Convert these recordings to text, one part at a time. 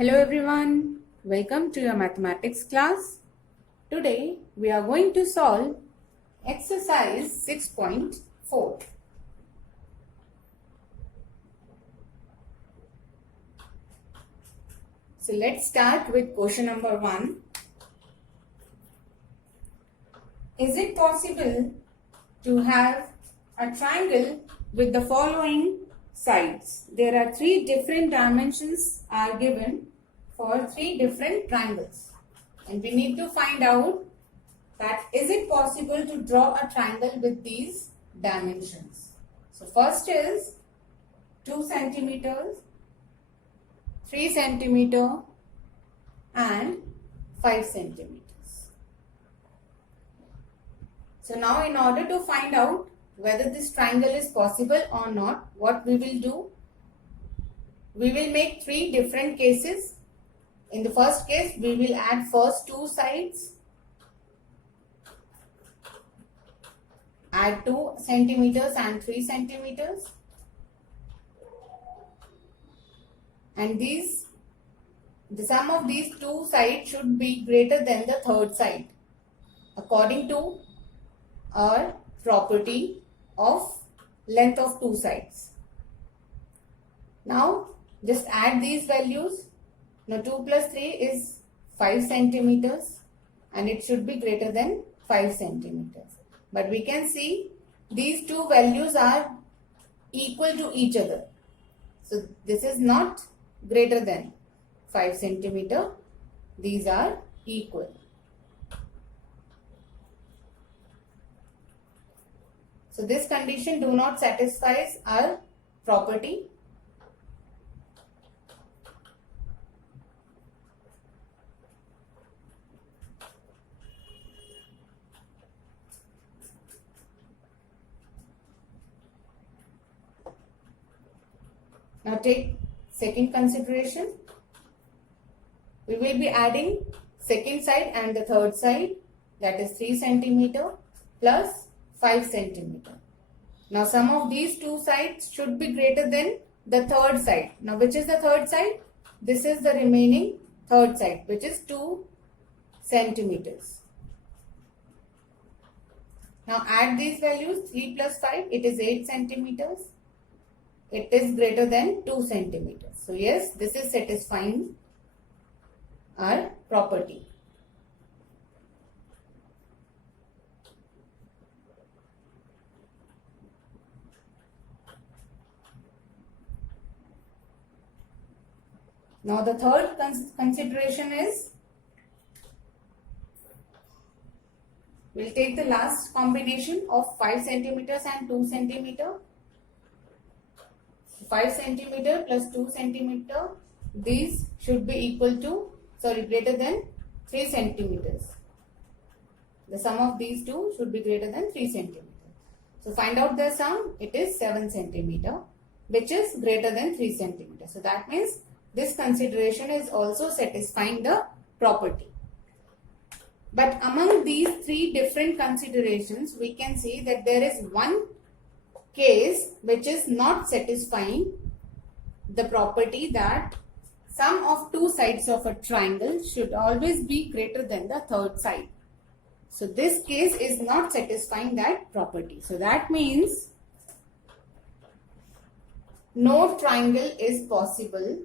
Hello everyone, welcome to your mathematics class. Today we are going to solve exercise 6.4. So let's start with question number 1. Is it possible to have a triangle with the following sides? There are 3 different dimensions are given for 3 different triangles, and we need to find out that is it possible to draw a triangle with these dimensions. So first is 2 centimeters, 3 centimeter and 5 centimeters. So now in order to find out whether this triangle is possible or not, what we will do, we will make 3 different cases. In the first case, we will add first 2 sides, add 2 centimeters and 3 centimeters, and the sum of these 2 sides should be greater than the third side according to our property of length of 2 sides. Now just add these values. Now 2 plus 3 is 5 centimeters and it should be greater than 5 centimeters. But we can see these 2 values are equal to each other. So this is not greater than 5 centimeter. These are equal. So this condition do not satisfy our property. Now take second consideration. We will be adding second side and the third side, that is 3 centimeter plus 5 centimeter. Now sum of these 2 sides should be greater than the third side. Now which is the third side? This is the remaining third side, which is 2 centimeters. Now add these values, 3 plus 5, it is 8 centimeters. It is greater than 2 centimeters. So yes, this is satisfying our property. Now the third consideration is, we'll take the last combination of 5 centimeters and 2 centimeter. 5 centimeter plus 2 centimeter, these should be greater than 3 centimeters. The sum of these two should be greater than 3 centimeters. So find out the sum, it is 7 centimeter, which is greater than 3 centimeters. So that means this consideration is also satisfying the property. But among these 3 different considerations, we can see that there is one case which is not satisfying the property that sum of 2 sides of a triangle should always be greater than the third side. So this case is not satisfying that property. So that means no triangle is possible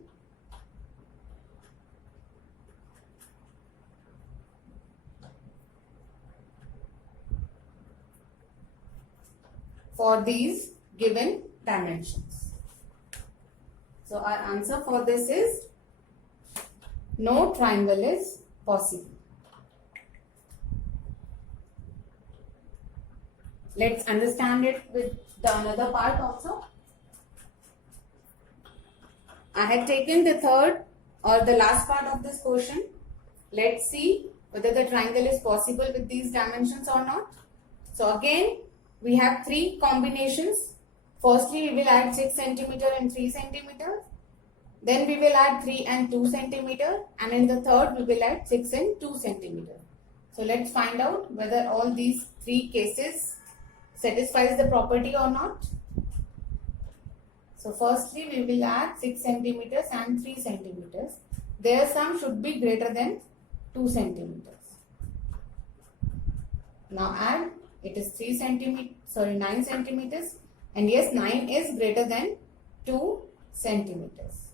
for these given dimensions. So our answer for this is no triangle is possible. Let's understand it with the another part also. I had taken the third or the last part of this question. Let's see whether the triangle is possible with these dimensions or not. So again, we have 3 combinations. Firstly, we will add 6 centimeter and 3 centimeter. Then we will add 3 and 2 centimeter. And in the third, we will add 6 and 2 centimeter. So let's find out whether all these 3 cases satisfies the property or not. So firstly we will add 6 centimeters and 3 centimeters. their sum should be greater than 2 centimeters. Now add, it is 9 centimeters, and yes, 9 is greater than 2 centimeters.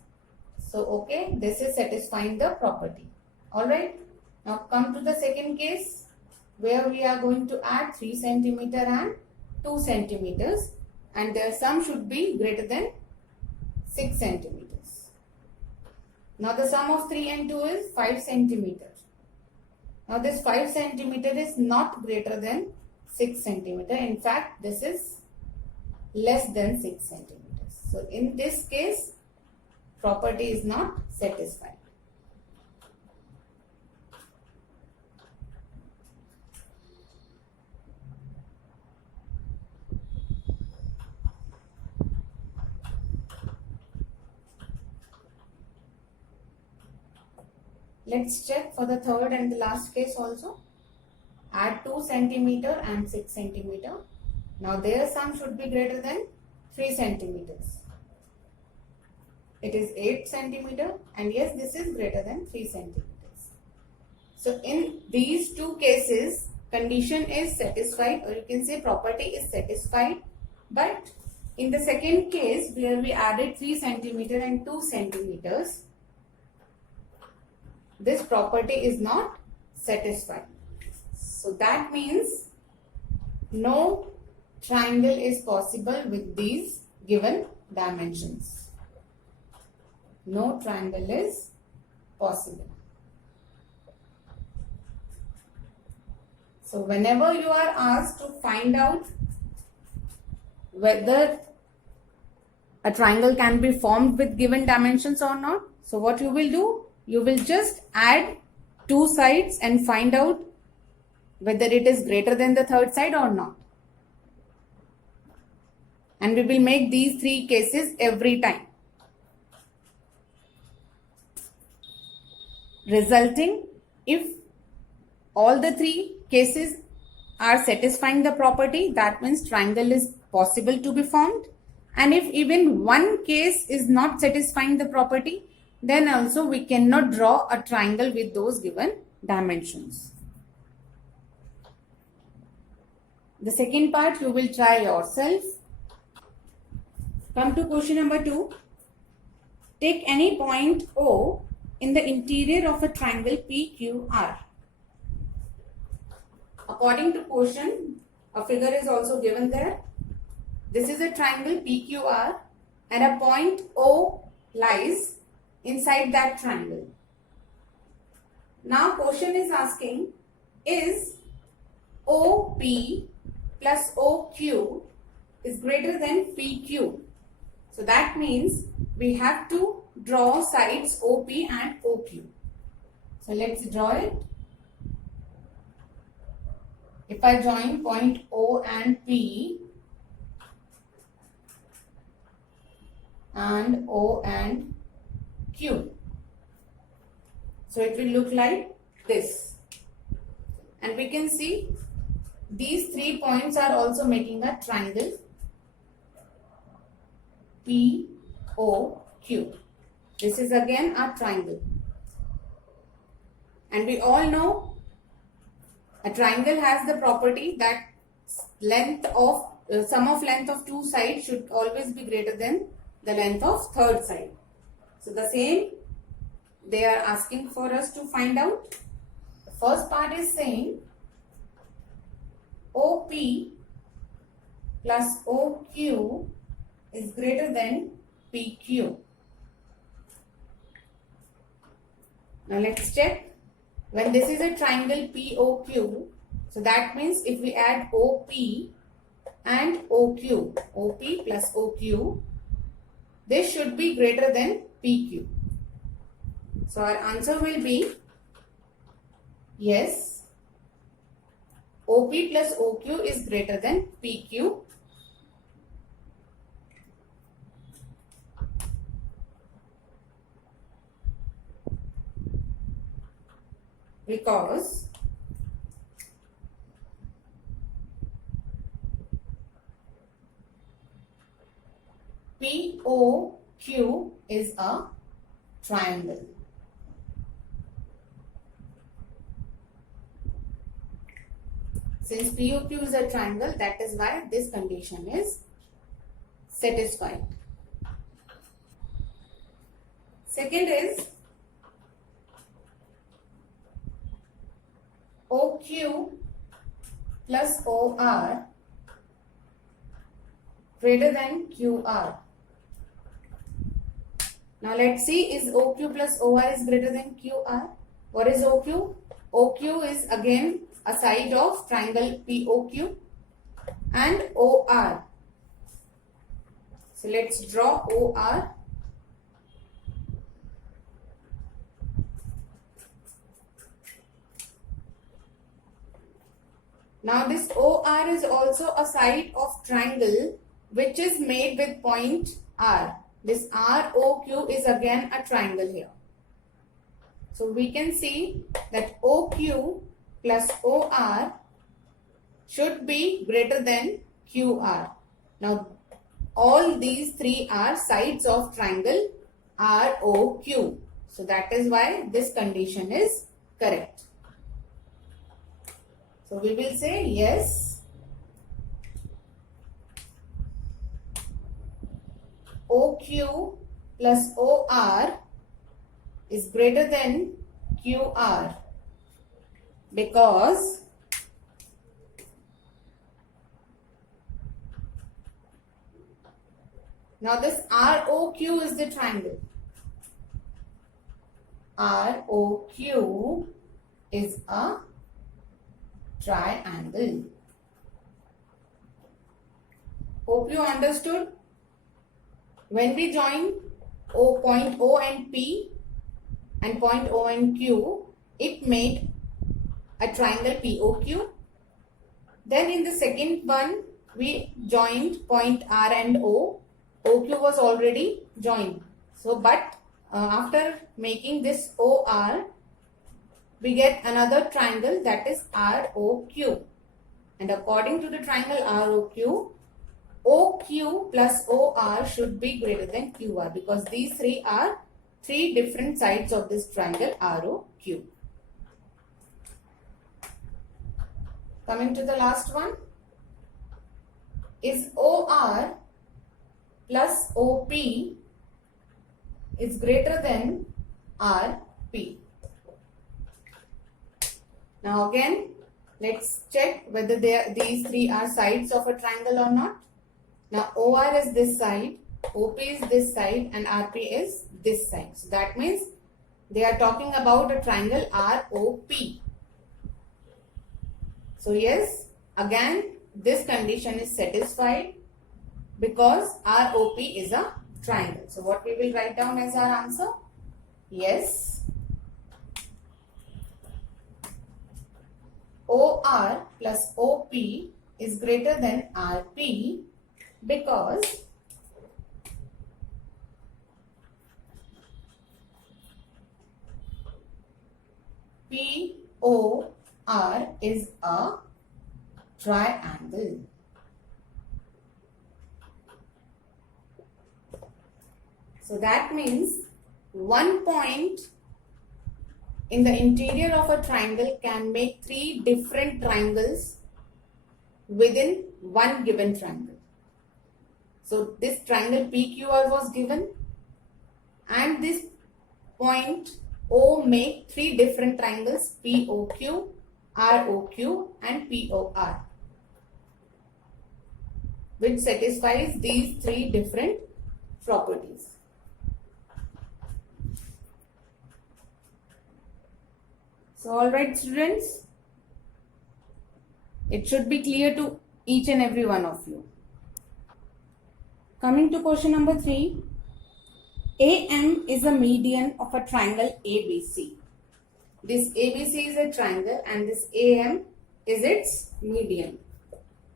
So okay, this is satisfying the property. Alright, now come to the second case where we are going to add 3 centimeter and 2 centimeters, and their sum should be greater than 6 centimeters. Now the sum of 3 and 2 is 5 centimeters. Now this 5 centimeter is not greater than 6 centimeter. In fact, this is less than 6 centimeters. So in this case, property is not satisfied. Let's check for the third and the last case also. Add 2 centimeter and 6 centimeter. Now their sum should be greater than 3 centimeters. It is 8 centimeter, and yes, this is greater than 3 centimeters. So in these two cases, condition is satisfied, or you can say property is satisfied. But in the second case where we added 3 centimeter and 2 centimeters, this property is not satisfied. So that means no triangle is possible with these given dimensions. No triangle is possible. So whenever you are asked to find out whether a triangle can be formed with given dimensions or not, so what you will do? You will just add two sides and find out whether it is greater than the third side or not. And we will make these three cases every time, resulting if all the three cases are satisfying the property, that means triangle is possible to be formed. And if even one case is not satisfying the property, then also we cannot draw a triangle with those given dimensions. The second part you will try yourself. Come to question number 2. Take any point O in the interior of a triangle PQR. According to question, a figure is also given there. This is a triangle PQR and a point O lies inside that triangle. Now question is asking, is OP plus OQ is greater than PQ? So that means we have to draw sides OP and OQ. So let's draw it. If I join point O and P and O and Q, so it will look like this. And we can see these 3 points are also making a triangle POQ. This is again a triangle. And we all know a triangle has the property that sum of length of two sides should always be greater than the length of third side. So the same they are asking for us to find out. The first part is saying OP plus OQ is greater than PQ. Now let's check. When this is a triangle POQ, so that means if we add OP and OQ, OP plus OQ, this should be greater than PQ. So our answer will be yes, OP plus OQ is greater than PQ. Because POQ is a triangle. Since POQ is a triangle, that is why this condition is satisfied. Second is OQ plus OR greater than QR. Now let's see, is OQ plus OR is greater than QR? What is OQ? OQ is again a side of triangle POQ, and OR. So let's draw OR. Now this OR is also a side of triangle which is made with point R. This ROQ is again a triangle here. So we can see that OQ plus OR should be greater than QR. Now all these three are sides of triangle ROQ. So that is why this condition is correct. So we will say yes, OQ plus OR is greater than QR because now this ROQ is the triangle. ROQ is a triangle. Hope you understood. When we join point O and P and point O and Q, it made a triangle POQ. Then in the second one, we joined point R and O. OQ was already joined. So, but after making this OR, we get another triangle, that is ROQ. And according to the triangle ROQ, OQ plus OR should be greater than QR because these three are three different sides of this triangle ROQ. Coming to the last one, is OR plus OP is greater than RP. Now again, let's check whether these three are sides of a triangle or not. Now OR is this side, OP is this side, and RP is this side. So that means they are talking about a triangle ROP. So yes, again this condition is satisfied because ROP is a triangle. So what we will write down as our answer? Yes, OR plus OP is greater than RP because POR is a triangle. So that means one point in the interior of a triangle can make three different triangles within one given triangle. So this triangle PQR was given and this point O make three different triangles POQ, ROQ and POR, which satisfies these three different properties. So alright students, it should be clear to each and every one of you. Coming to question number 3, AM is a median of a triangle ABC. This ABC is a triangle and this AM is its median.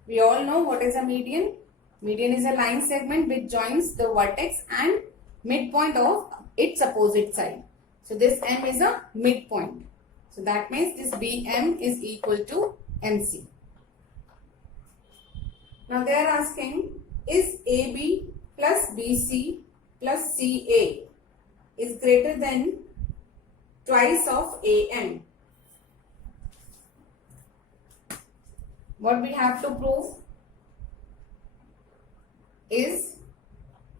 We all know what is a median. Median is a line segment which joins the vertex and midpoint of its opposite side. So this M is a midpoint. So that means this BM is equal to MC. Now they are asking, is AB plus BC plus CA is greater than twice of AM? what we have to prove is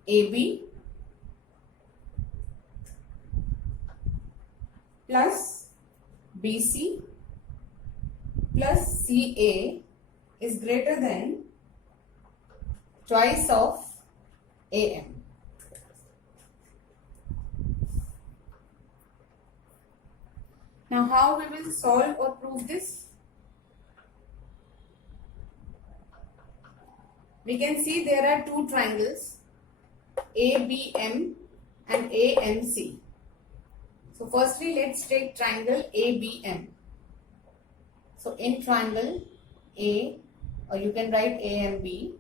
AB plus BC plus CA is greater than twice of AM. Now how we will solve or prove this? We can see there are two triangles, ABM and AMC. So firstly, let's take triangle ABM. So in triangle A, or you can write AMB,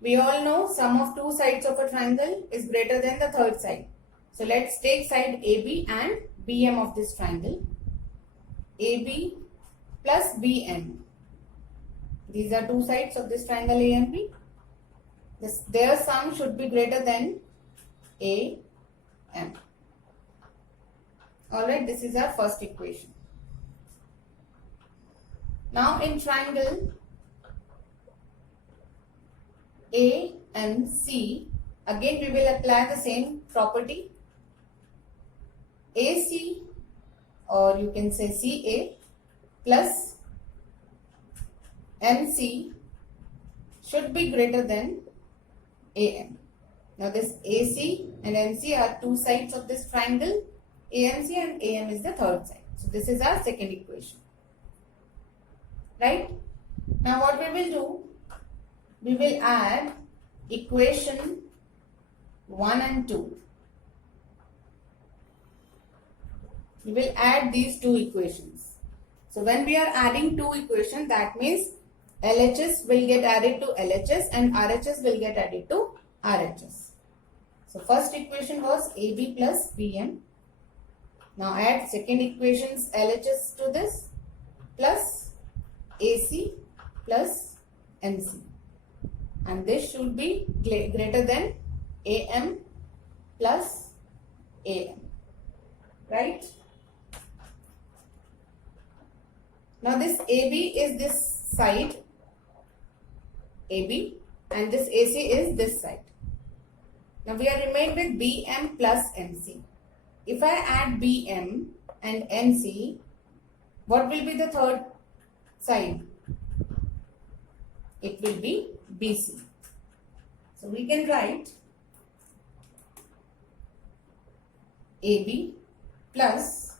we all know sum of two sides of a triangle is greater than the third side. So let's take side AB and BM of this triangle. AB plus BM. These are two sides of this triangle AMB. Their sum should be greater than AM. Alright, this is our first equation. Now in triangle AMC, again we will apply the same property. AC, or you can say CA plus MC should be greater than AM. Now this AC and MC are two sides of this triangle. AMC and AM is the third side. So this is our second equation. Right? Now what we will do? We will add equation 1 and 2. We will add these two equations. So when we are adding two equations, that means LHS will get added to LHS and RHS will get added to RHS. So first equation was AB plus BM. Now add second equation's LHS to this plus AC plus MC. And this should be greater than AM plus AM. Right? Now this AB is this side, AB, and this AC is this side. Now we are remained with BM plus MC. If I add BM and MC, what will be the third side? It will be BC. So we can write AB plus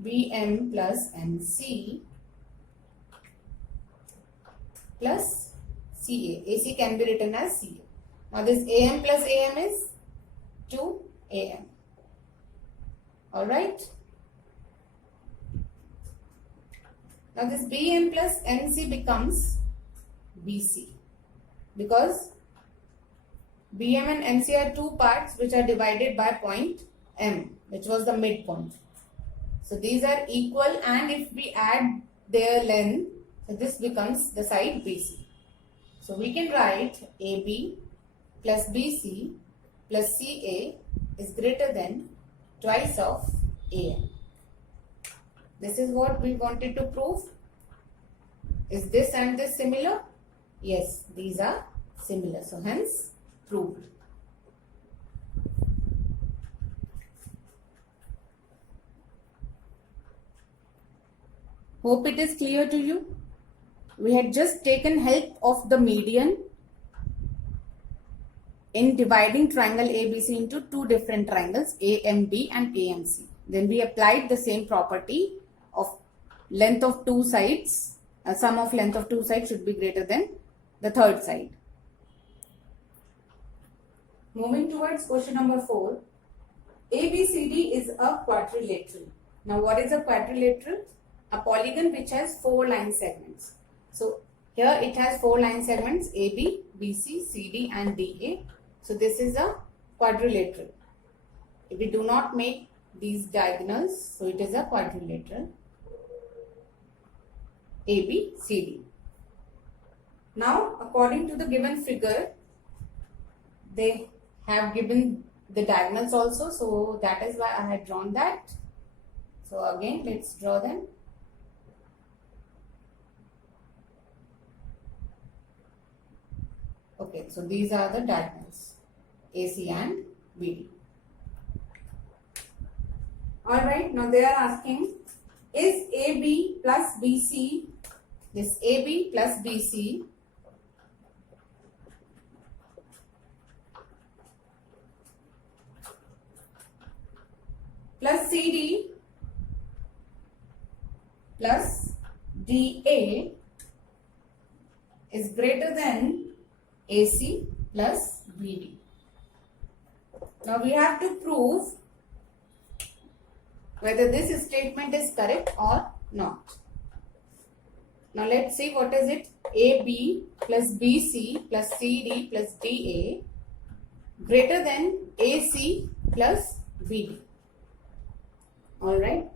BM plus MC plus CA. AC can be written as CA. Now this AM plus AM is 2AM. Alright. Now this BM plus MC becomes BC because BM and MC are two parts which are divided by point M, which was the midpoint. So these are equal, and if we add their length, so this becomes the side BC. So we can write AB plus BC plus CA is greater than twice of AM. This is what we wanted to prove. Is this and this similar? Yes, these are similar. So hence proved. Hope it is clear to you. We had just taken help of the median in dividing triangle ABC into two different triangles, AMB and AMC. Then we applied the same property of length of two sides. Sum of length of two sides should be greater than the third side. Moving towards question number 4. ABCD is a quadrilateral. Now what is a quadrilateral? A polygon which has 4 line segments. So here it has 4 line segments, AB, BC, CD and DA. So this is a quadrilateral. If we do not make these diagonals, so it is a quadrilateral. ABCD. Now according to the given figure, they have given the diagonals also, so that is why I had drawn that. So again, let's draw them. Okay, so these are the diagonals, AC and BD. Alright, now they are asking, is AB plus BC, this AB plus BC plus CD plus DA is greater than AC plus BD. Now we have to prove whether this statement is correct or not. Now let's see what is it. AB plus BC plus CD plus DA greater than AC plus BD. Alright.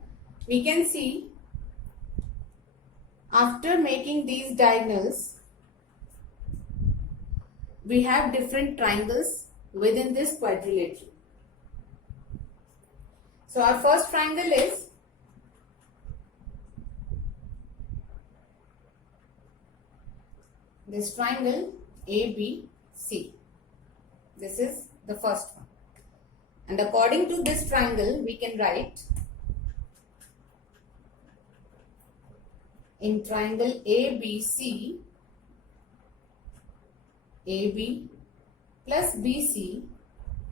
We can see after making these diagonals, we have different triangles within this quadrilateral. So our first triangle is this triangle ABC. This is the first one. And according to this triangle, we can write in triangle ABC, AB plus BC,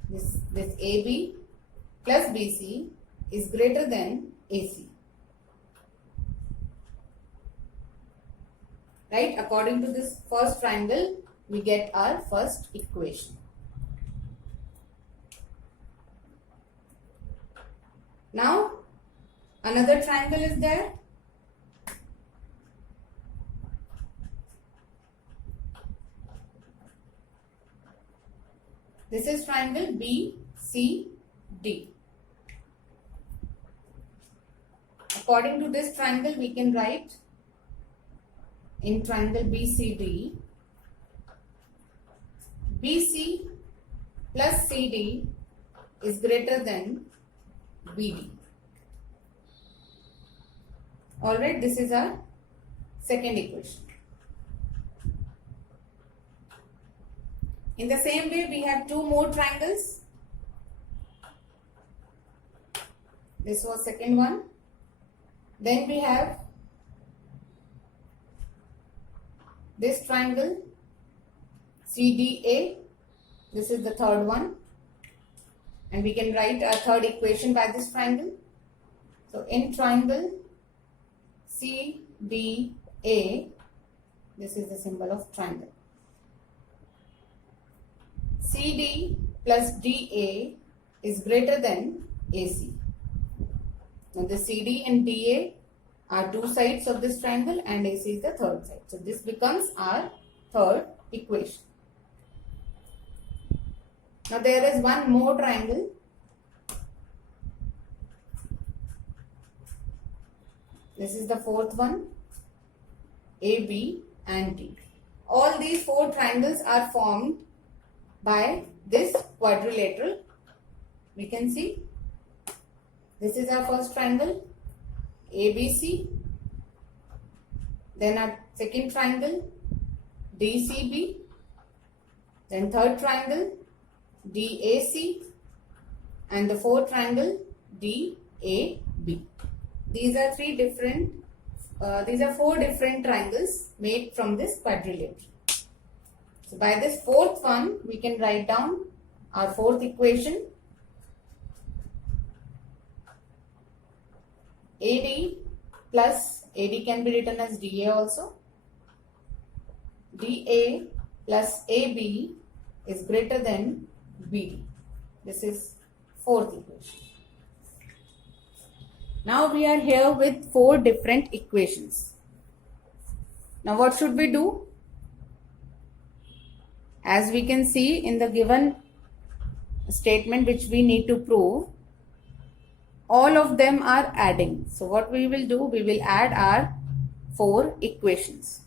this AB plus BC is greater than AC. Right? According to this first triangle, we get our first equation. Now, another triangle is there. This is triangle BCD. According to this triangle, we can write in triangle BCD, BC plus CD is greater than BD. Alright, this is our second equation. In the same way, we have two more triangles. This was second one. Then we have this triangle CDA. This is the third one. And we can write our third equation by this triangle. So in triangle CDA, this is the symbol of triangle. CD plus DA is greater than AC. Now the CD and DA are two sides of this triangle and AC is the third side. So this becomes our third equation. Now there is one more triangle. This is the fourth one, A, B and D. All these four triangles are formed by this quadrilateral. We can see this is our first triangle ABC, then our second triangle DCB, then third triangle DAC and the fourth triangle DAB. These are four different triangles made from this quadrilateral. So by this fourth one, we can write down our fourth equation. AD plus AD can be written as DA also. DA plus AB is greater than BD. This is fourth equation. Now we are here with four different equations. Now what should we do? As we can see in the given statement which we need to prove, all of them are adding. So what we will do, we will add our four equations.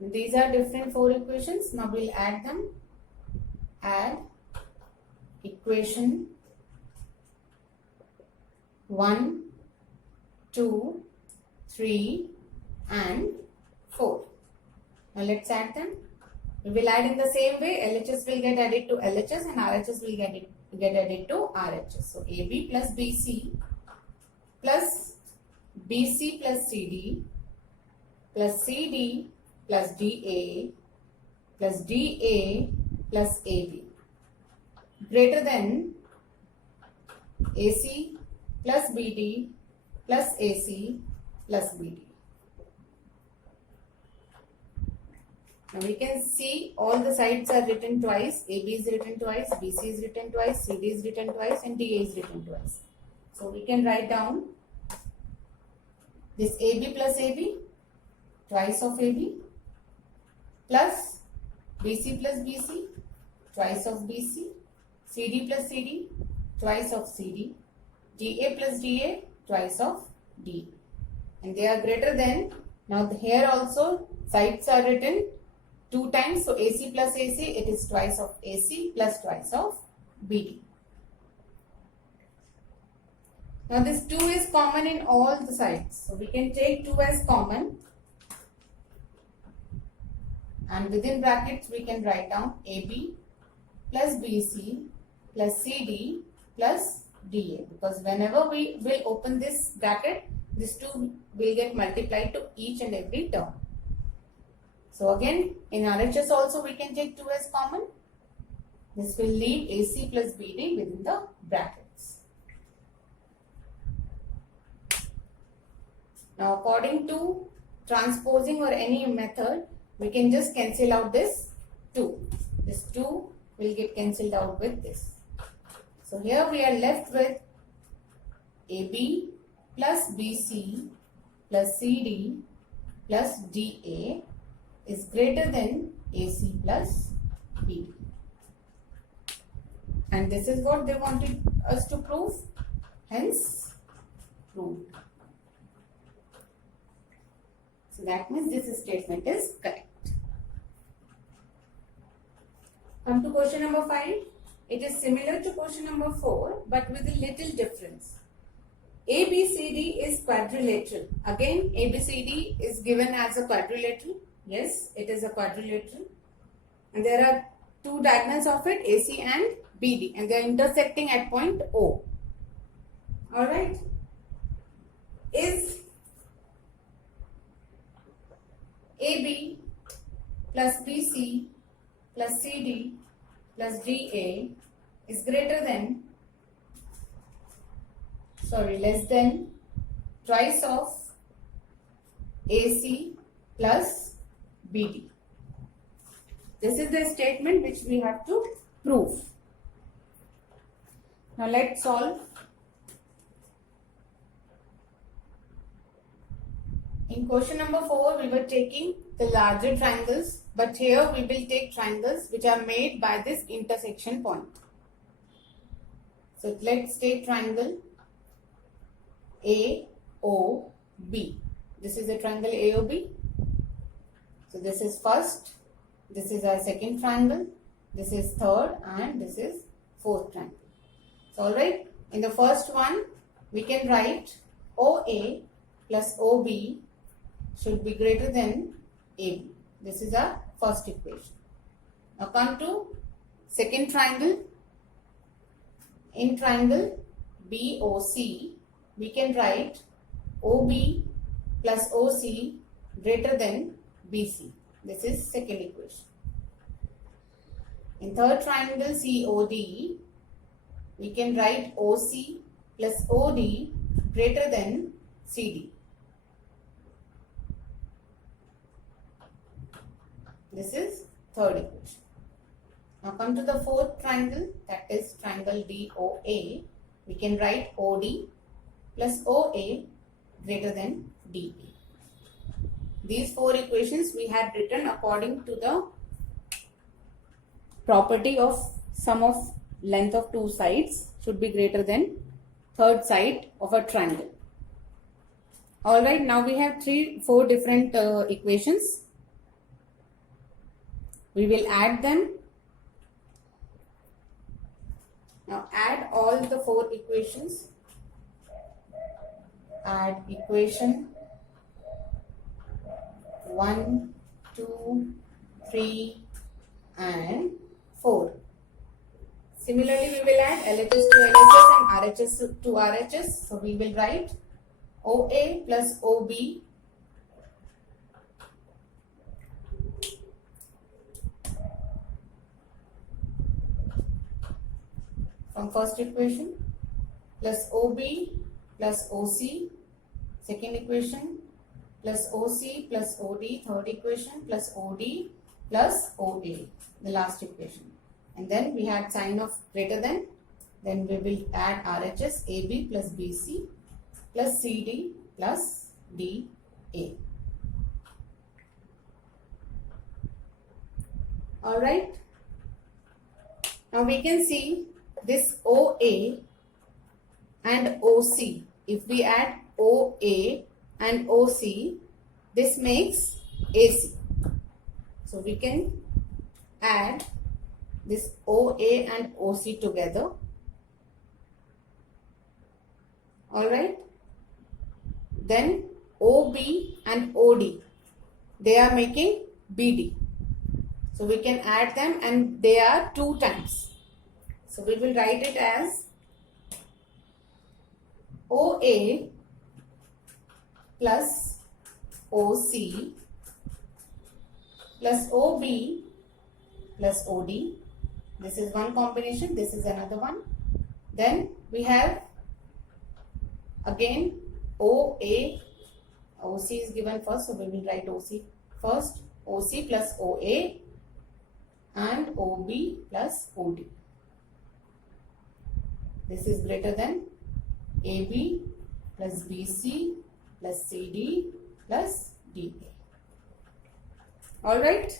These are different four equations. Now we'll add them. Add equation 1, 2, 3 and 4. Now let's add them. We will add in the same way. LHS will get added to LHS and RHS will get added to RHS. So AB plus BC plus BC plus CD plus CD plus DA plus DA plus AB greater than AC plus BD plus AC plus BD. Now we can see all the sides are written twice. AB is written twice, BC is written twice, CD is written twice and DA is written twice. So we can write down this AB plus AB, twice of AB, plus BC plus BC, twice of BC, CD plus CD, twice of CD, DA plus DA, twice of DA. And they are greater than, now here also sides are written 2 times, so AC plus AC, it is twice of AC plus twice of BD. Now this 2 is common in all the sides, so we can take 2 as common and within brackets we can write down AB plus BC plus CD plus DA, because whenever we will open this bracket, this 2 will get multiplied to each and every term. So again, in RHS also we can take 2 as common. This will leave AC plus BD within the brackets. Now according to transposing or any method, we can just cancel out this 2. This 2 will get cancelled out with this. So here we are left with AB plus BC plus CD plus DA is greater than AC plus BD. And this is what they wanted us to prove. Hence, proved. So that means this statement is correct. Come to question number 5. It is similar to question number 4 but with a little difference. ABCD is quadrilateral. Again, ABCD is given as a quadrilateral. Yes, it is a quadrilateral. And there are 2 diagonals of it, AC and BD, and they are intersecting at point O. Alright. Is AB plus BC plus CD plus DA is greater than, less than twice of AC plus BD. This is the statement which we have to prove. Now let's solve. In question number 4, we were taking the larger triangles, but here we will take triangles which are made by this intersection point. So let's take triangle AOB. This is a triangle AOB. So this is first, this is our second triangle, this is third, and this is fourth triangle. So alright, in the first one, we can write OA plus OB should be greater than AB. This is our first equation. Now come to second triangle. In triangle BOC, we can write OB plus OC greater than BC. This is second equation. In third triangle COD, we can write OC plus OD greater than CD. This is third equation. Now come to the fourth triangle, that is triangle DOA. We can write OD plus OA greater than DA. These 4 equations we had written according to the property of sum of length of 2 sides should be greater than third side of a triangle. Alright, now we have 4 different equations. We will add them. Now add all the 4 equations. add equation 1, 2, 3 and 4. Similarly, we will add LHS to LHS and RHS to RHS. So we will write OA plus OB from first equation plus OB plus OC, second equation, plus OC plus OD, third equation, plus OD plus OA, the last equation. And then we had sign of greater than, then we will add RHS AB plus BC plus CD plus DA. Alright. Now we can see this OA and OC. If we add OA and OC, this makes AC. So we can add this OA and OC together. Alright. Then OB and OD, they are making BD. So we can add them and they are 2 times. So we will write it as OA plus OC plus OB plus OD. This is one combination, this is another one. Then we have again OA, OC is given first, so we will write OC first, OC plus OA and OB plus OD. This is greater than AB plus BC plus CD plus DA. Alright.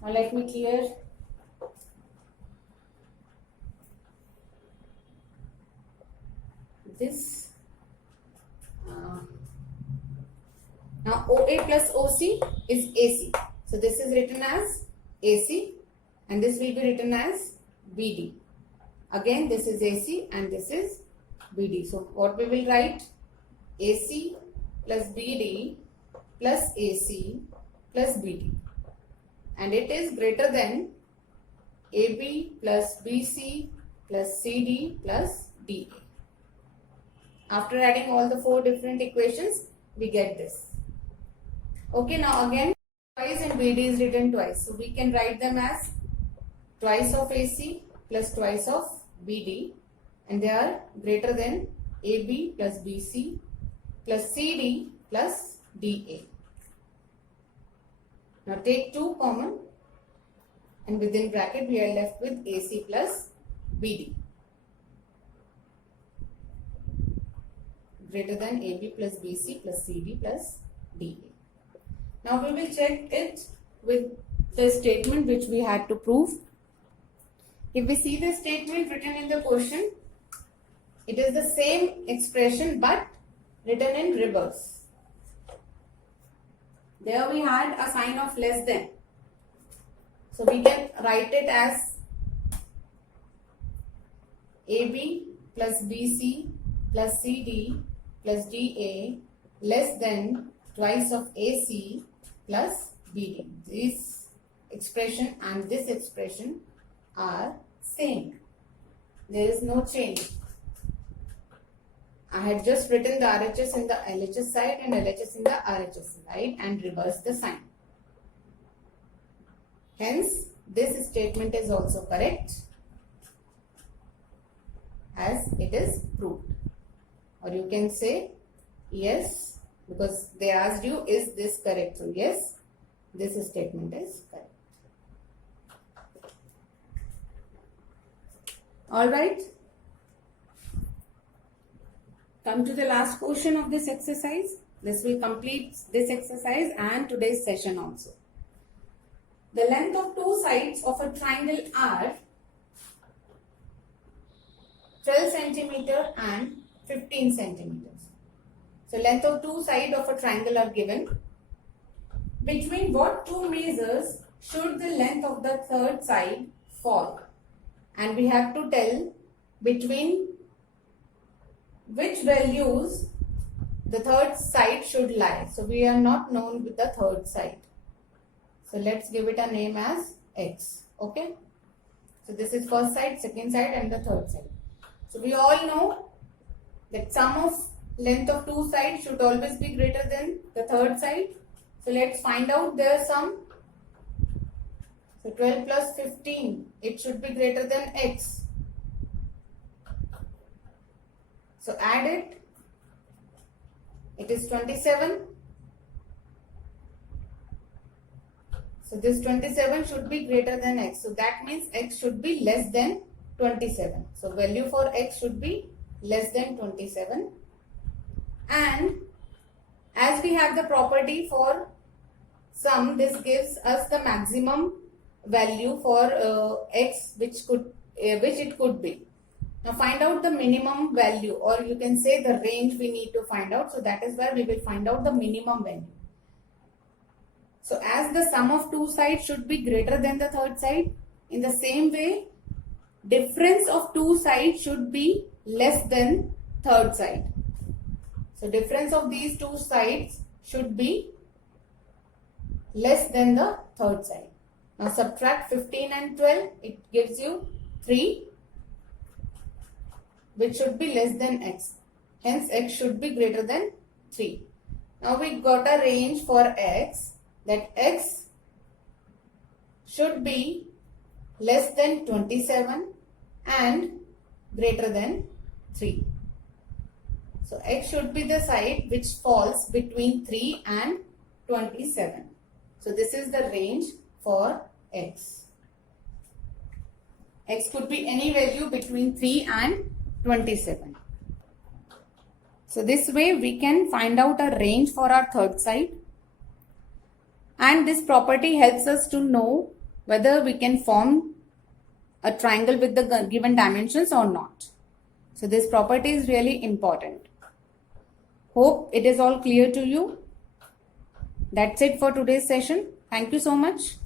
Now let me clear this. Now OA plus OC is AC. So this is written as AC and this will be written as BD. Again this is AC and this is BD. So what we will write? AC plus BD plus AC plus BD. And it is greater than AB plus BC plus CD plus DA. After adding all the 4 different equations, we get this. Okay, now again twice and BD is written twice. So we can write them as twice of AC plus twice of BD, and they are greater than AB plus BC plus CD plus DA. Now take 2 common and within bracket we are left with AC plus BD. Greater than AB plus BC plus CD plus DA. Now we will check it with the statement which we had to prove. If we see the statement written in the question, it is the same expression but written in reverse. There we had a sign of less than. So we can write it as AB plus BC plus CD plus DA less than twice of AC plus BD. This expression and this expression are same. There is no change. I had just written the RHS in the LHS side and LHS in the RHS side and reversed the sign. Hence, this statement is also correct as it is proved. Or you can say yes, because they asked you, is this correct? So yes, this statement is correct. Alright. Come to the last portion of this exercise. This will complete this exercise and today's session also. The length of 2 sides of a triangle are 12 centimeter and 15 centimeters. So length of 2 sides of a triangle are given. Between what 2 measures should the length of the third side fall? And we have to tell between which values the third side should lie. So we are not known with the third side. So let's give it a name as x. Okay. So this is first side, second side and the third side. So we all know that sum of length of two sides should always be greater than the third side. So let's find out their sum. So 12 plus 15, it should be greater than x. So add it. It is 27. So this 27 should be greater than x. So that means x should be less than 27. So value for x should be less than 27. And as we have the property for sum, this gives us the maximum value for x which it could be. Now find out the minimum value, or you can say the range we need to find out. So that is where we will find out the minimum value. So as the sum of two sides should be greater than the third side, in the same way, difference of two sides should be less than third side. So difference of these two sides should be less than the third side. Now subtract 15 and 12, it gives you 3, which should be less than x. Hence x should be greater than 3. Now we got a range for x, that x should be less than 27 and greater than 3. So x should be the side which falls between 3 and 27. So this is the range for x. X could be any value between 3 and 27. So this way we can find out a range for our third side. And this property helps us to know whether we can form a triangle with the given dimensions or not. So this property is really important. Hope it is all clear to you. That's it for today's session. Thank you so much.